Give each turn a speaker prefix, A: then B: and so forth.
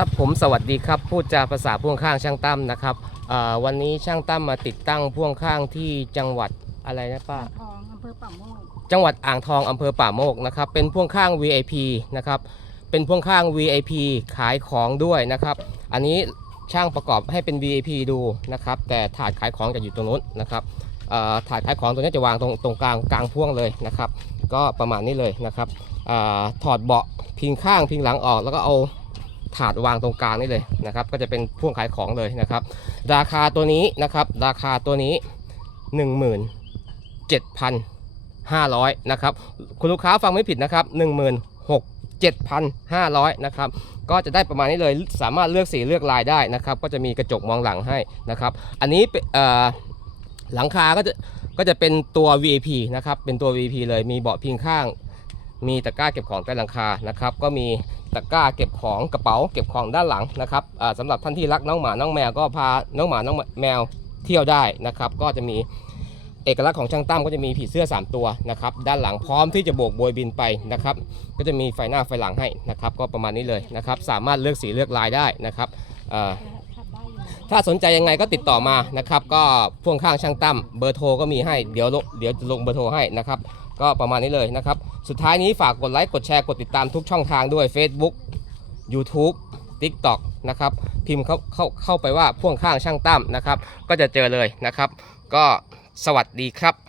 A: ครับผมสวัสดีครับพูดจาภาษาพ่วงข้างช่างตั้มนะครับอ่าวันนี้ช่างตั้มมาติดตั้งพ่วงข้างที่จังหวัดอะไรนะป้า
B: ทองอำเภอป่าโมก
A: จังหวัดอ่างทองอำเภอป่าโมกนะครับเป็นพ่วงข้าง VIP นะครับเป็นพ่วงข้าง VIP ขายของด้วยนะครับอันนี้ช่างประกอบให้เป็น VIP ดูนะครับแต่ถาดขายของจะอยู่ตรงนู้นนะครับเอ่อถาดขายของตรงนี้จะวางตรงตรงกลางกลางพ่วงเลยนะครับก็ประมาณนี้เลยนะครับอาถอดเบาะพิงข้างพิงหลังออกแล้วก็เอา ถาดวางตรงกลางนี่เลยนะครับ ก็จะเป็นพ่วงขายของเลยนะครับ ราคาตัวนี้นะครับ ราคาตัวนี้ 17,500นะครับ คุณลูกค้าฟังไม่ผิดนะครับ 16,7,500นะครับ ก็จะได้ประมาณนี้เลย สามารถเลือกสีเลือกลายได้นะครับ ก็จะมีกระจกมองหลังให้นะครับ อันนี้หลังคาก็จะก็จะเป็นตัว VIP นะครับ เป็นตัว VIP เลย มีเบาะพิงข้าง มีตะกร้าเก็บของใต้หลังคานะครับ ก็มี ตะกร้าเก็บของกระเป๋าเก็บของด้านหลังนะครับสำหรับท่านที่รักน้องหมาน้องแมวก็พาน้องหมาน้องแมวเที่ยวได้นะครับ ก็จะมีเอกลักษณ์ของช่างตั้มก็จะมีผีเสื้อ 3 ตัวนะครับด้านหลังพร้อมที่จะโบกโบยบินไปนะครับ ก็จะมีไฟหน้าไฟหลังให้นะครับ ก็ประมาณนี้เลยนะครับ สามารถเลือกสีเลือกลายได้นะครับ ถ้าสนใจยังไงก็ติดต่อมานะครับ ก็พ่วงข้างช่างตั้มเบอร์โทรก็มีให้ เดี๋ยวลงเดี๋ยวลงเบอร์โทรให้นะครับ ก็ประมาณนี้เลยนะครับ สุดท้ายนี้ฝากกดไลค์ กดแชร์ กดติดตามทุกช่องทางด้วย Facebook YouTube TikTok นะครับ พิมพ์เข้าเข้าเข้าไปว่าพ่วงข้างช่างตั้มนะครับ ก็จะเจอเลยนะครับ ก็สวัสดีครับ